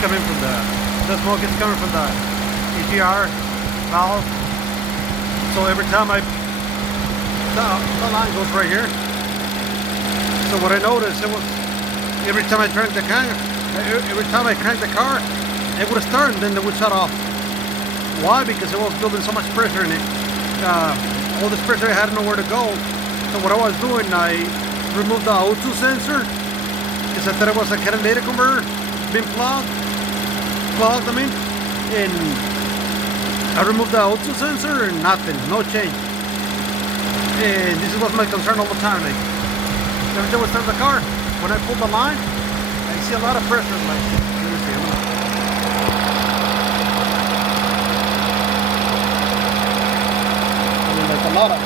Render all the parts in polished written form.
coming from the smoke is coming from the EGR valve. So every time the line goes right here. So what I noticed, it was every time I cranked the car, it would start and then it would shut off. Why? Because it was building so much pressure in it. All this pressure, I had nowhere to go. So what I was doing, I removed the O2 sensor because I thought it was a catalytic converter being clogged, and I removed the O2 sensor and nothing, no change. And this was my concern all the time. Like, every time I start the car, when I pull the line, I see a lot of pressure. Like, let me see. Like a lot of.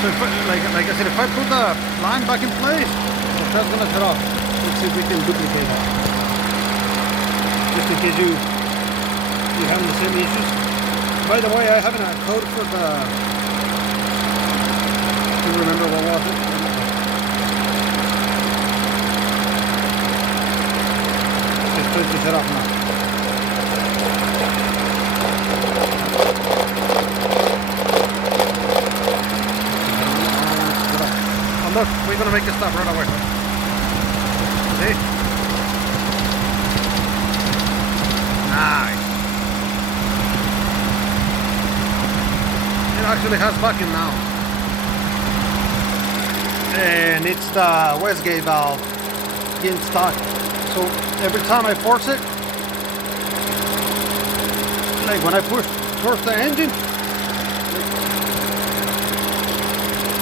So if like I said, if I put the line back in place, that's gonna cut off. Let's see if we can duplicate that. Just in case you're having the same issues. By the way, I have a code for the. Do you remember what was it? Let's just turn it off now. Look, we're gonna make it stop right away. See? Nice. It actually has backing now. And it's the wastegate valve getting stuck. So every time I force it, like when I push towards the engine,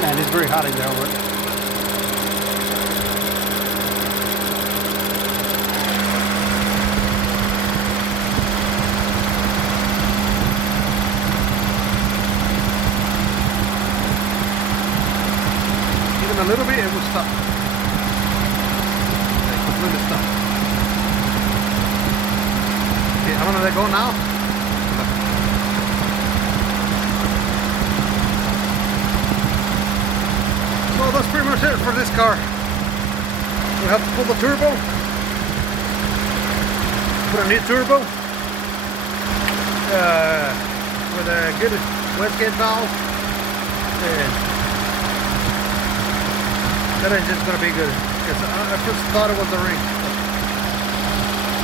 man, it's very hot in there already. A little bit, it will stop. Okay, completely stop. Okay, I'm gonna let go now. So that's pretty much it for this car. We have to pull the turbo, put a new turbo with a good wastegate valve, and that engine's gonna be good, because I first thought it was the ring.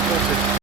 We'll see.